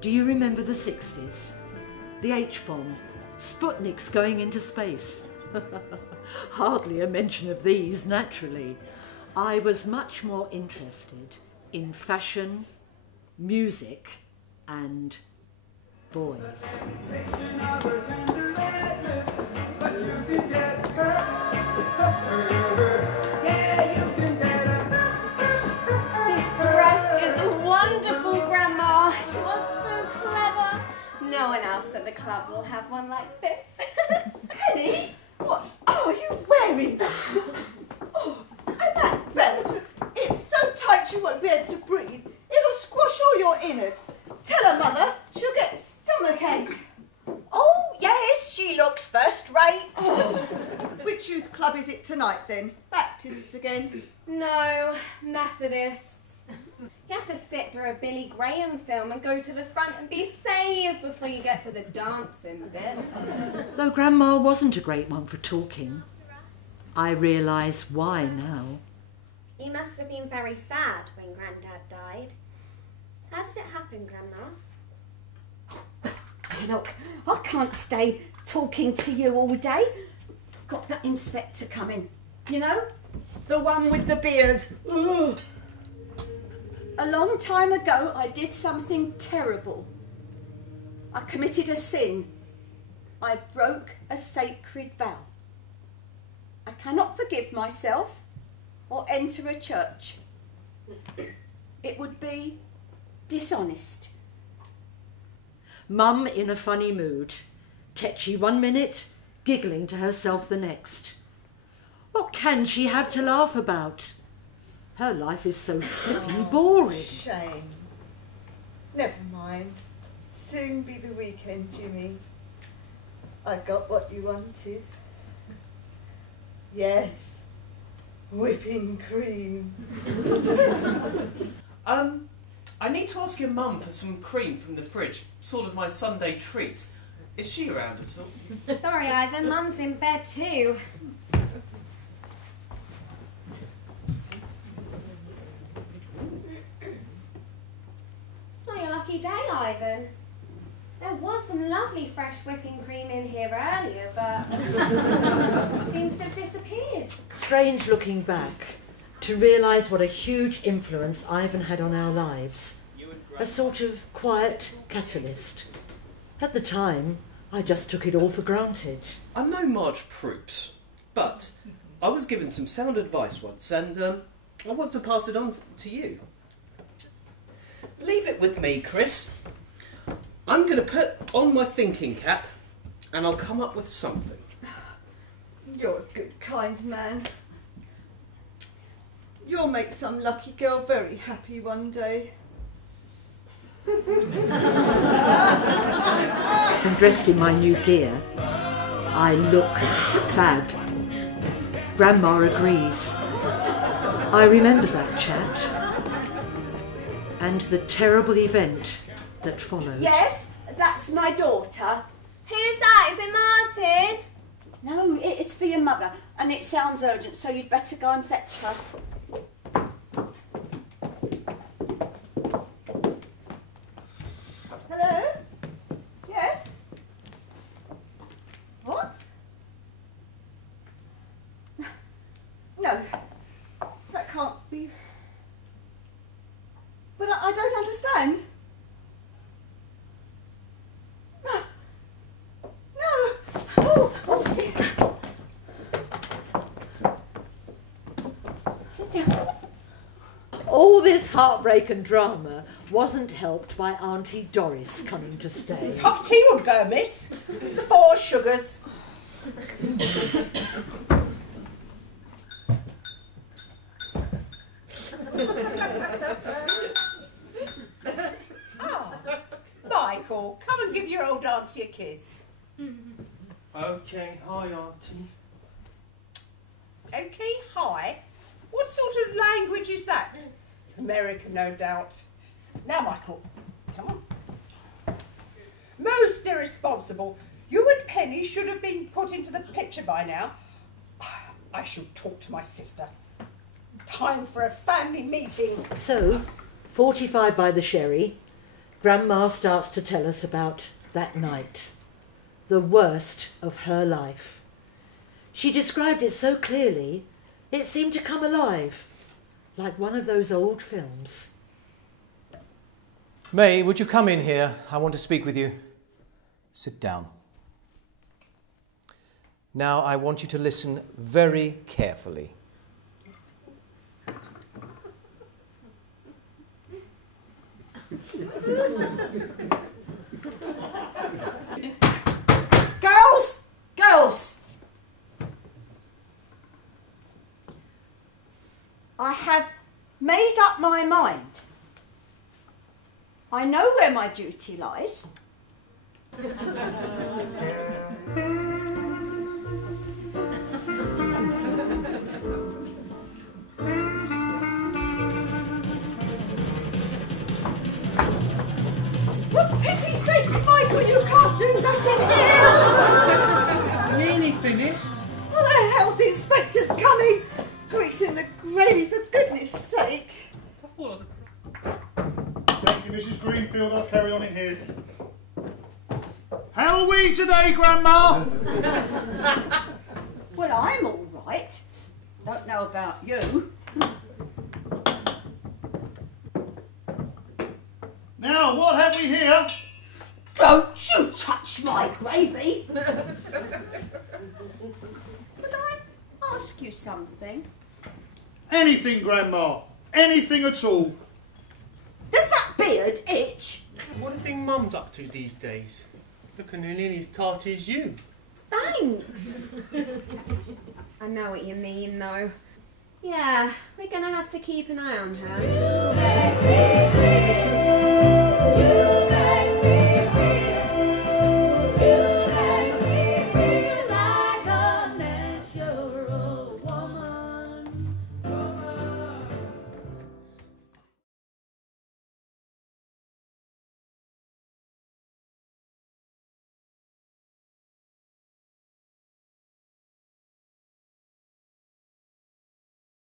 Do you remember the 60s? The H-bomb, Sputniks going into space. Hardly a mention of these, naturally. I was much more interested in fashion, music and boys. This dress is wonderful, Grandma. You are so clever. No one else at the club will have one like this. Penny, what are you wearing? Oh, and that belt, it's so tight you won't be able to breathe. It'll squash all your innards. Tell her, Mother, she'll get stomachache. Oh, yes, she looks first rate. Oh. Which youth club is it tonight, then? Baptists again? No, Methodists. You have to sit through a Billy Graham film and go to the front and be saved before you get to the dancing bit. Though Grandma wasn't a great one for talking, I realise why now. You must have been very sad when Grandad died. How did it happen, Grandma? Look, I can't stay talking to you all day. Got that inspector coming, you know? The one with the beard. Ugh. A long time ago, I did something terrible. I committed a sin. I broke a sacred vow. I cannot forgive myself or enter a church. It would be dishonest. Mum in a funny mood. Tetchy 1 minute, giggling to herself the next. What can she have to laugh about? Her life is so flipping boring. Shame. Never mind. Soon be the weekend, Jimmy. I got what you wanted. Yes. Whipping cream. I need to ask your mum for some cream from the fridge, sort of my Sunday treat. Is she around at all? Sorry, Ivan, Mum's in bed too. It's not your lucky day, Ivan. There was some lovely fresh whipping cream in here earlier, but it seems to have disappeared. Strange looking back to realise what a huge influence Ivan had on our lives. A sort of quiet catalyst. At the time, I just took it all for granted. I'm no Marge Proops, but I was given some sound advice once, and I want to pass it on to you. Leave it with me, Chris. I'm going to put on my thinking cap, and I'll come up with something. You're a good, kind man. You'll make some lucky girl very happy one day. And dressed in my new gear, I look fab. Grandma agrees. I remember that chat and the terrible event that followed. Yes, that's my daughter. Who's that? Is it Martin? No, it's for your mother, and it sounds urgent, so you'd better go and fetch her. Hello? Yes? What? No, that can't be. But I don't understand. No. No. Oh dear. Sit down. All this heartbreak and drama wasn't helped by Auntie Doris coming to stay. Cup of tea will go, miss. 4 sugars. Michael, come and give your old auntie a kiss. Okay, hi, Auntie. Okay, hi. What sort of language is that? American, no doubt. Now, Michael, come on. Most irresponsible. You and Penny should have been put into the picture by now. I should talk to my sister. Time for a family meeting. So, 45 by the sherry, Grandma starts to tell us about that night, the worst of her life. She described it so clearly, it seemed to come alive, like one of those old films. May, would you come in here? I want to speak with you. Sit down. Now I want you to listen very carefully. Girls! Girls! I have made up my mind. I know where my duty lies. For pity's sake, Michael, you can't do that in here! Nearly finished. Oh, the health inspector's coming! Greasing the gravy, for goodness sake! Thank you, Mrs. Greenfield. I'll carry on in here. How are we today, Grandma? Well, I'm all right. Don't know about you. Now, what have we here? Don't you touch my gravy! Could I ask you something? Anything, Grandma. Anything at all. Does that beard itch? What do you think Mum's up to these days? Looking nearly as tarty as you. Thanks. I know what you mean, though. Yeah, we're going to have to keep an eye on her.